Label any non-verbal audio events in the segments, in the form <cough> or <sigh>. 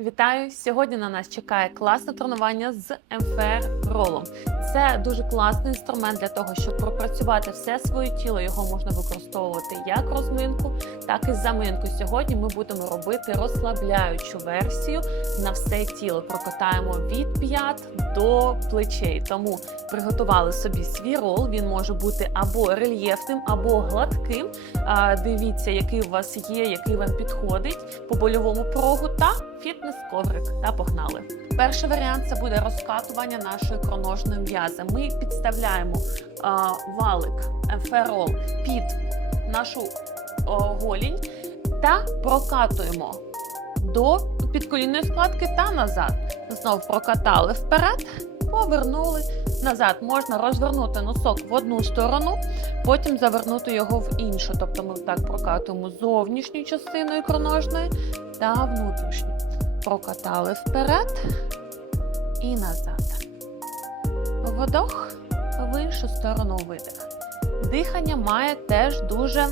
Вітаю! Сьогодні на нас чекає класне тренування з МФР ролом. Це дуже класний інструмент для того, щоб пропрацювати все своє тіло. Його можна використовувати як розминку, так і заминку. Сьогодні ми будемо робити розслабляючу версію на все тіло. Прокатаємо від п'ят до плечей. Тому приготували собі свій рол. Він може бути або рельєфним, або гладким. Дивіться, який у вас є, який вам підходить по больовому прогу та фітнес-коврик. Та погнали. Перший варіант це буде розкатування нашої кроножної м'язи. Ми підставляємо а, валик ферол під нашу о, голінь та прокатуємо до підколінної складки та назад. Знову прокатали вперед, повернули назад. Можна розвернути носок в одну сторону, потім завернути його в іншу. Тобто ми так прокатуємо зовнішню частиною кроножної та внутрішню. Прокатали вперед і назад. Вдох, в іншу сторону видих. Дихання має теж дуже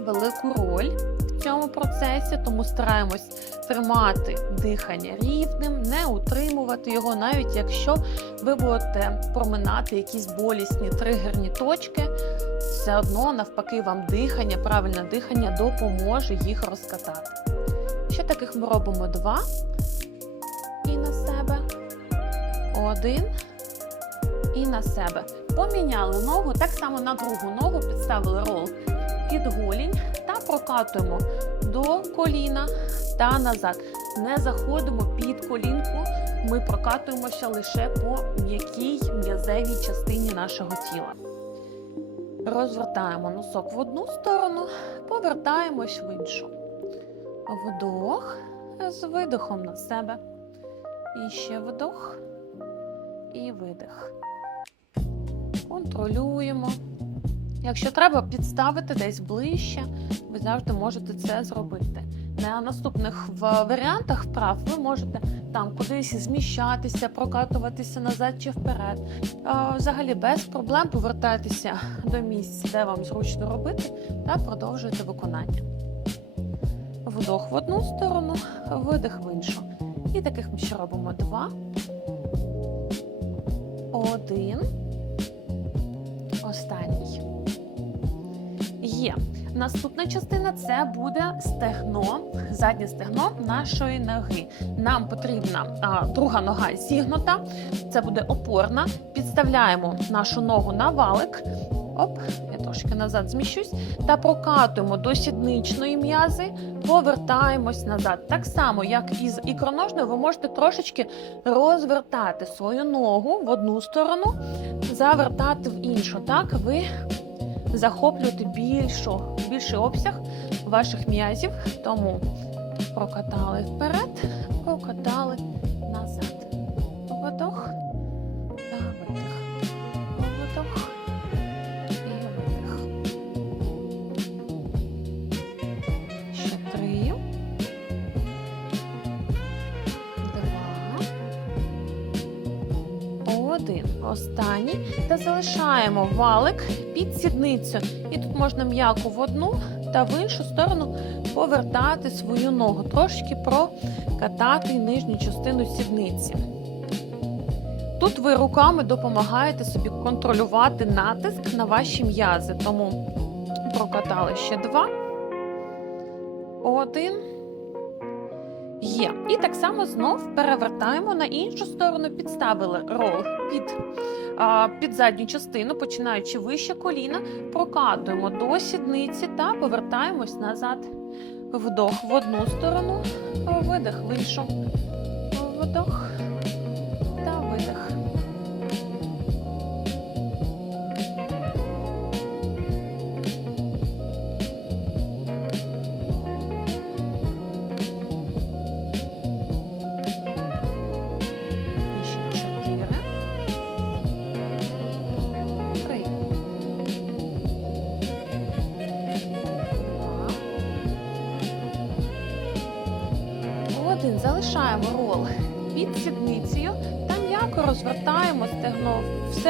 велику роль в цьому процесі, тому стараємось тримати дихання рівним, не утримувати його, навіть якщо ви будете проминати якісь болісні тригерні точки, все одно навпаки вам дихання, правильне дихання допоможе їх розкатати. Ще таких ми робимо два. І на себе. Один. І на себе. Поміняли ногу, так само на другу ногу підставили рол під голінь та прокатуємо до коліна та назад. Не заходимо під колінку, ми прокатуємося лише по м'якій м'язевій частині нашого тіла. Розвертаємо носок в одну сторону, повертаємось в іншу. Вдох з видихом на себе. І ще вдох і видих. Контролюємо. Якщо треба підставити десь ближче, ви завжди можете це зробити. На наступних варіантах вправ ви можете там кудись зміщатися, прокатуватися назад чи вперед. Взагалі без проблем повертайтеся до місць, де вам зручно робити, та продовжуйте виконання. Вдох в одну сторону, видих в іншу. І таких ми ще робимо два. Один. Останній. Є. Наступна частина це буде стегно, заднє стегно нашої ноги. Нам потрібна а, друга нога зігнута, це буде опорна. Підставляємо нашу ногу на валик. Оп, трошки назад зміщусь. Та прокатуємо до сідничної м'язи, повертаємось назад. Так само, як і з ікроножною, ви можете трошечки розвертати свою ногу в одну сторону, завертати в іншу. Так ви захоплюєте більшу, більший обсяг ваших м'язів. Тому прокатали вперед, прокатали назад. Вдох Останній. Та залишаємо валик під сідницю. І тут можна м'яко в одну та в іншу сторону повертати свою ногу. Трошки прокатати нижню частину сідниці. Тут ви руками допомагаєте собі контролювати натиск на ваші м'язи. Тому прокатали ще два. Один. Є. І так само знов перевертаємо на іншу сторону, підставили рол під, а, під задню частину, починаючи вище коліна, прокатуємо до сідниці та повертаємось назад. Вдох в одну сторону, видих в іншу. Вдох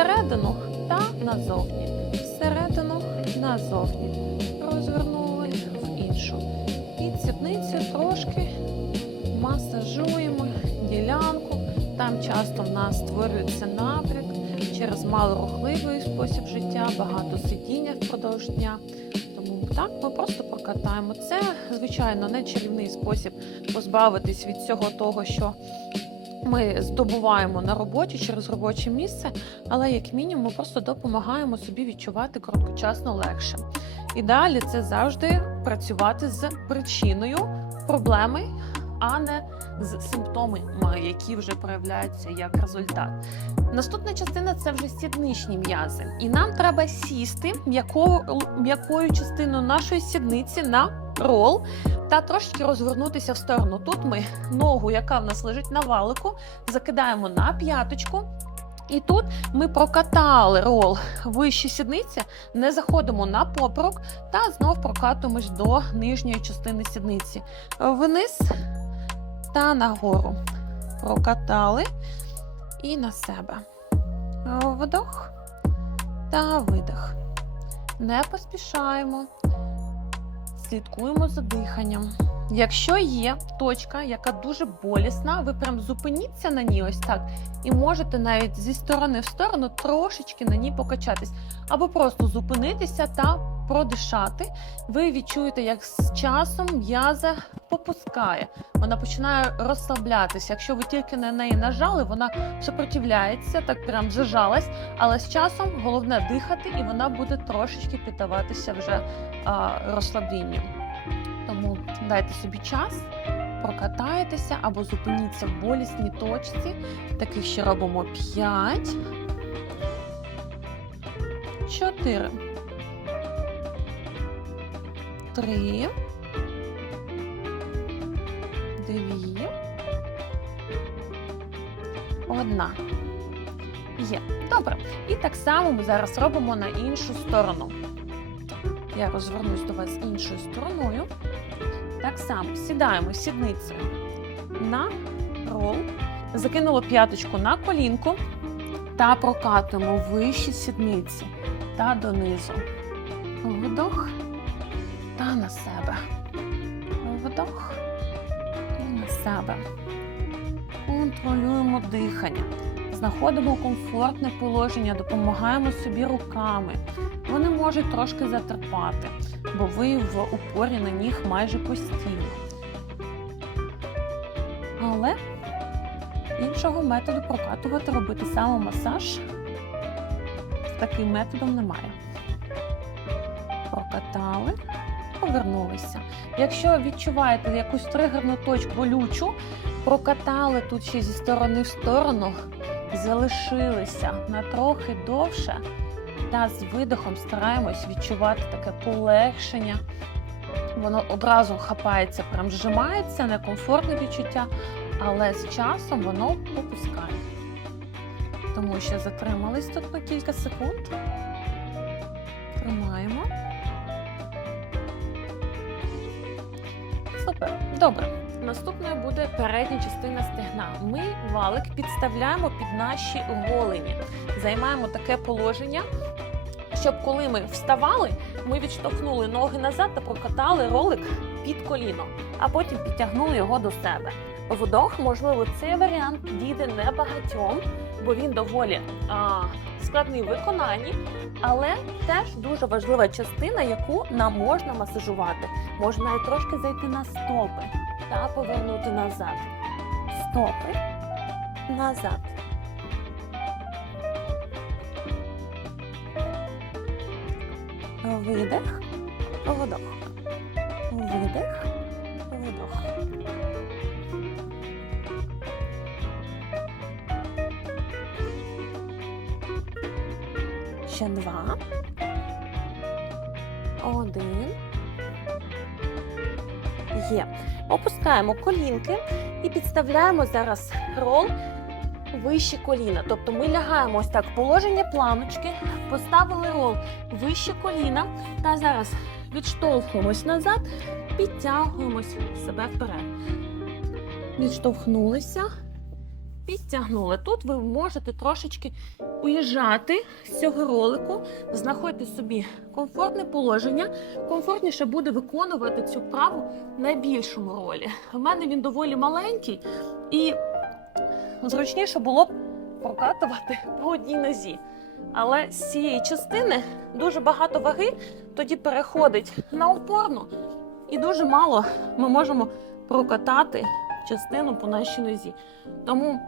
всередину та назовні. Всередину назовні. Розвернули в іншу. Під сідницею трошки масажуємо ділянку. Там часто в нас створюється набряк через малорухливий спосіб життя, багато сидіння впродовж дня. Тому так ми просто прокатаємо. Це, звичайно, не чарівний спосіб позбавитись від всього того, що ми здобуваємо на роботі через робоче місце, але як мінімум ми просто допомагаємо собі відчувати короткочасно легше. І далі це завжди працювати з причиною проблеми, а не з симптомами, які вже проявляються як результат. Наступна частина це вже сідничні м'язи, і нам треба сісти м'якою частиною нашої сідниці на рол та трошки розвернутися в сторону. Тут ми ногу, яка в нас лежить на валику, закидаємо на п'яточку. І тут ми прокатали рол вище сідниці, не заходимо на поперек та знов прокатуємось до нижньої частини сідниці. Вниз та нагору. Прокатали і на себе. Вдох та видих. Не поспішаємо. Слідкуємо за диханням. Якщо є точка, яка дуже болісна, ви прям зупиніться на ній ось так, і можете навіть зі сторони в сторону трошечки на ній покачатись, або просто зупинитися та продишати. Ви відчуєте, як з часом м'яза попускає. Вона починає розслаблятися. Якщо ви тільки на неї нажали, вона сопротивляється, так прям зажалась. Але з часом головне дихати, і вона буде трошечки піддаватися вже а, розслаблінню. Тому дайте собі час, прокатайтеся або зупиніться в болісній точці. Таких ще робимо 5, 4, 3, 2, 1. Є. Добре. І так само ми зараз робимо на іншу сторону. Я розвернусь до вас іншою стороною. Так само сідаємо сідницею на рол, закинуло п'яточку на колінку та прокатуємо вище сідниці та донизу. Вдох та на себе. Вдох і на себе. Контролюємо дихання. Знаходимо комфортне положення, допомагаємо собі руками. Вони можуть трошки затерпати, бо ви в упорі на них майже постійно. Але іншого методу прокатувати, робити самомасаж з таким методом немає. Прокатали, повернулися. Якщо відчуваєте якусь тригерну точку болючу, прокатали тут ще зі сторони в сторону, залишилися на трохи довше. Та з видихом стараємось відчувати таке полегшення. Воно одразу хапається, прям зжимається, некомфортне відчуття, але з часом воно попускає. Тому що затримались тут на кілька секунд. Добре. Наступною буде передня частина стегна. Ми валик підставляємо під наші голені. Займаємо таке положення, щоб коли ми вставали, ми відштовхнули ноги назад та прокатали ролик під коліно, а потім підтягнули його до себе. Вдох, можливо, цей варіант підійде не багатьом, бо він доволі а, складний в виконанні, але теж дуже важлива частина, яку нам можна масажувати. Можна навіть трошки зайти на стопи та повернути назад. Стопи назад. Видих, вдох. Видих, вдох. Ще два. Один. Є. Опускаємо колінки і підставляємо зараз рол вище коліна. Тобто ми лягаємо ось так в положення планочки, поставили рол вище коліна та зараз відштовхуємось назад, підтягуємось себе вперед. Відштовхнулися підтягнули. Тут ви можете трошечки уїжджати з цього ролику, знаходьте собі комфортне положення. Комфортніше буде виконувати цю вправу на більшому ролі. У мене він доволі маленький і зручніше було б прокатувати <laughs> по одній нозі. Але з цієї частини дуже багато ваги тоді переходить на опорну, і дуже мало ми можемо прокатати частину по нашій нозі. Тому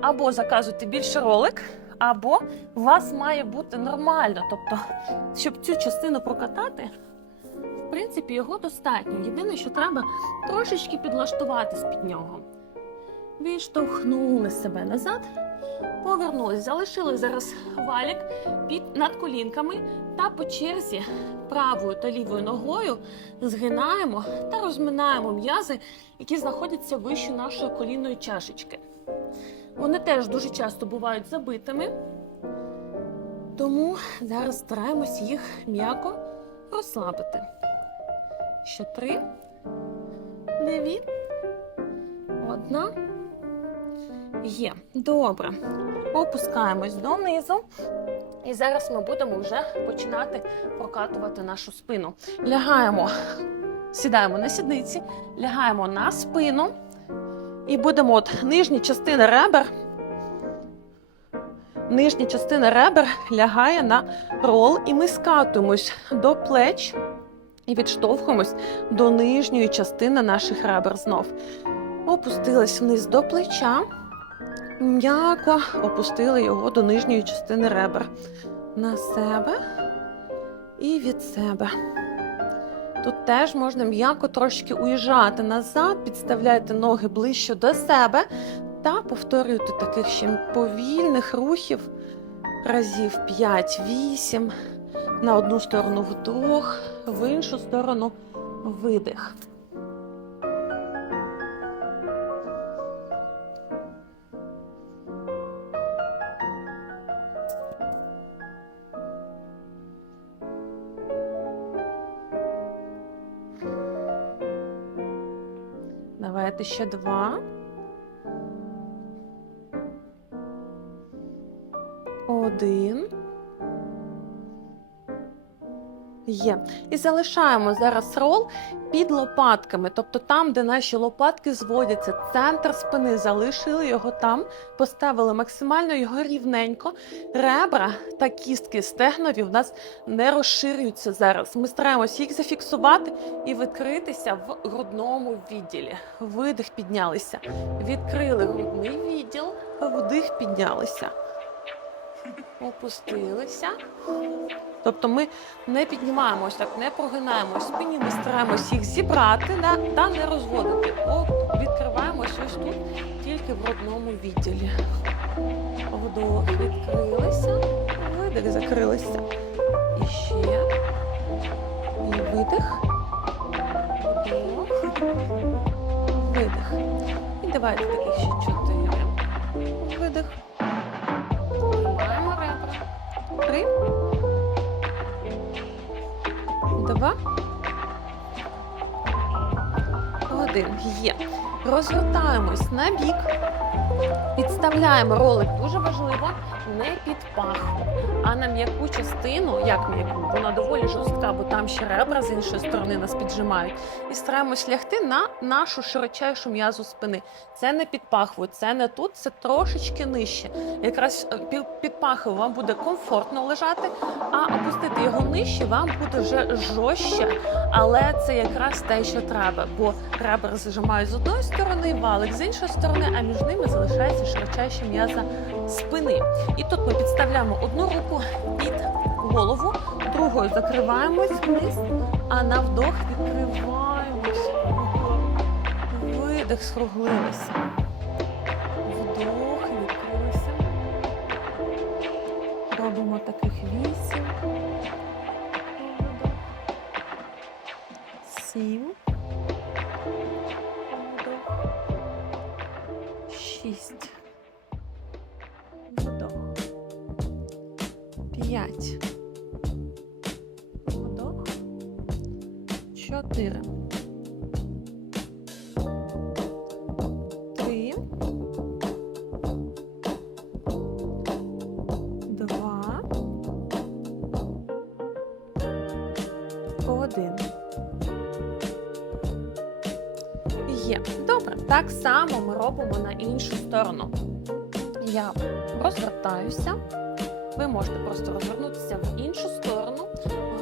або заказуйте більше ролик, або у вас має бути нормально. Тобто, щоб цю частину прокатати, в принципі, його достатньо. Єдине, що треба трошечки підлаштуватись під нього. Відштовхнули себе назад, повернулись, залишили зараз валік під над колінками та по черзі правою та лівою ногою згинаємо та розминаємо м'язи, які знаходяться вище нашої колінної чашечки. Вони теж дуже часто бувають забитими, тому зараз стараємось їх м'яко розслабити. Ще три, дві, одна. Є. Добре. Опускаємось донизу. І зараз ми будемо вже починати прокатувати нашу спину. Лягаємо, сідаємо на сідниці, лягаємо на спину. І будемо от нижні частини ребер. Нижня частина ребер лягає на рол, і ми скатуємось до плеч і відштовхуємось до нижньої частини наших ребер знов. Опустились вниз до плеча, м'яко опустили його до нижньої частини ребер. На себе і від себе. Тут теж можна м'яко трошки уїжджати назад, підставляйте ноги ближче до себе та повторюйте таких ще повільних рухів разів 5-8. На одну сторону вдох, в іншу сторону видих. Давайте ще два. Один. Є. І залишаємо зараз рол під лопатками, тобто там, де наші лопатки зводяться, центр спини, залишили його там, поставили максимально його рівненько. Ребра та кістки стегнові в нас не розширюються зараз. Ми стараємося їх зафіксувати і відкритися в грудному відділі. Видих піднялися. Відкрили грудний відділ, вдих піднялися. Опустилися. Тобто ми не піднімаємось так, не прогинаємо спині, ми стараємось їх зібрати да, та не розводити. От відкриваємось ось тут, тільки в родному відділі. Вдох, відкрилися, видих, закрилися. І ще. І видих. Вдох. Видих. І давайте таких ще чотири. Видих. Два. Один. Є. Розгортаємось на бік. Підставляємо ролик. Дуже важливо не під паху, а на м'яку частину, як м'яку, вона доволі жорстка, бо там ще ребра з іншої сторони нас піджимають. І стараємось лягти на нашу широчайшу м'язу спини. Це не під пахвою, це не тут, це трошечки нижче. Якраз е, під пахою вам буде комфортно лежати, а опустити його нижче вам буде вже жорстче. Але це якраз те, що треба, бо ребра зажимають з одної сторони, валик з іншої сторони, а між ними залишається широчайша м'яза спини. І тут ми підставляємо одну руку під голову, другою закриваємось вниз, а на вдох відкриваємось. Видих, скруглилися. Вдох, відкрилися. Робимо таких вісім. Сім. п'ять, вдох, чотири. Три. Два. Один. Є. Добре. Так само ми робимо на іншу сторону. Я розвертаюся. Ви можете просто розвернутися в іншу сторону.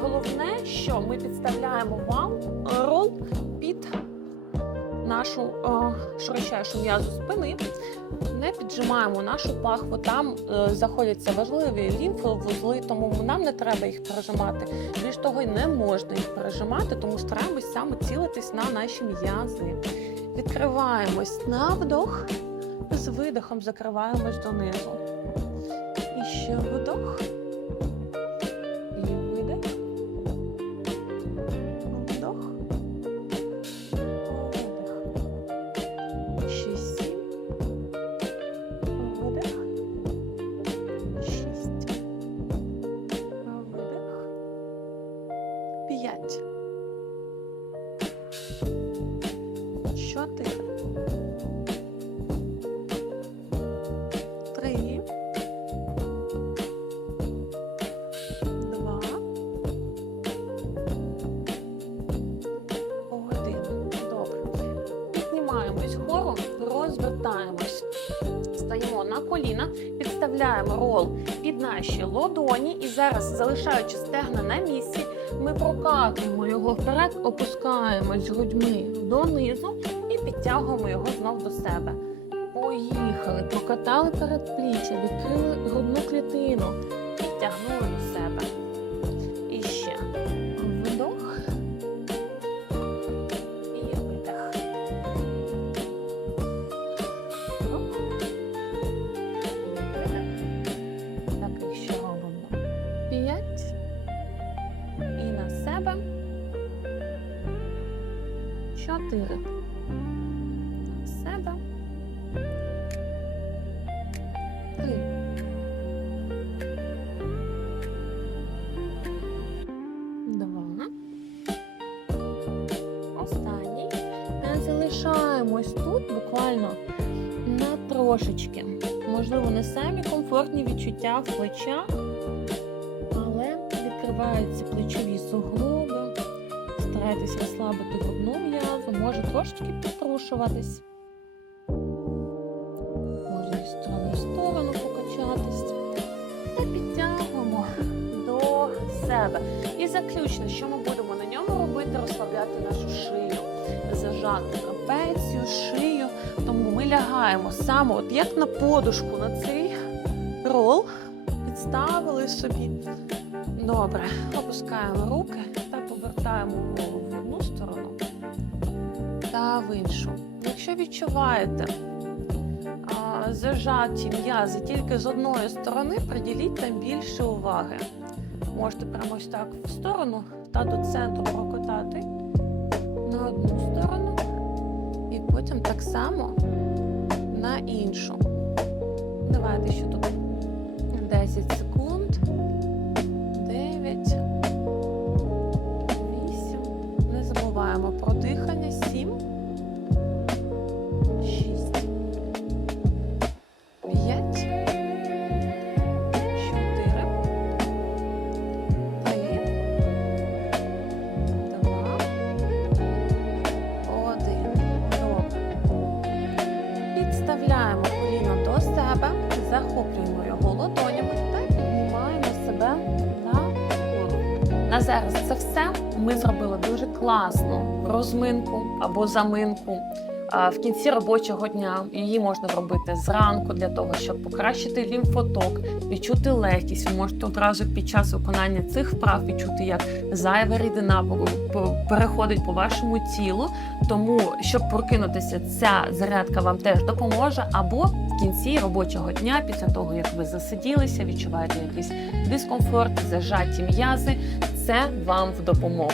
Головне, що ми підставляємо вам е, рол під нашу е, широчайшу м'язу спини. Не піджимаємо нашу пахву. Там е, знаходяться важливі лімфовузли, тому нам не треба їх пережимати. Більш того, не можна їх пережимати, тому стараємось саме цілитись на наші м'язи. Відкриваємось на вдох, з видихом закриваємось донизу. І ще наші лодоні, і зараз, залишаючи стегна на місці, ми прокатуємо його вперед, опускаємось грудьми донизу і підтягуємо його знов до себе. Поїхали, прокатали передпліччя, відкрили грудну клітину, підтягнули до себе. 4. себе. 3. Два. Останній. Залишаємось тут буквально на трошечки. Можливо, не самі комфортні відчуття в плечах, але відкриваються плечові суглоби. Старайтесь розслабити грудну м'язу, може трошечки підтрушуватись. Можна і з сторони в сторону покачатись. Та підтягуємо до себе. І заключно, що ми будемо на ньому робити, розслабляти нашу шию, зажати трапецію, шию. Тому ми лягаємо саме, от як на подушку, на цей рол, підставили собі. Добре, опускаємо руки та повертаємо голову в одну сторону в іншу. Якщо відчуваєте а, зажаті м'язи тільки з одної сторони, приділіть там більше уваги. Можете прямо ось так в сторону та до центру прокотати на одну сторону, і потім так само на іншу. Давайте ще тут його ладонями та піднімаємо себе нагору. На зараз це все. Ми зробили дуже класну розминку або заминку. В кінці робочого дня її можна робити зранку для того, щоб покращити лімфоток, відчути легкість. Ви можете одразу під час виконання цих вправ відчути, як зайва рідина переходить по вашому тілу. Тому, щоб прокинутися, ця зарядка вам теж допоможе. Або кінці робочого дня, після того як ви засиділися, відчуваєте якийсь дискомфорт, зажаті м'язи, це вам в допомогу.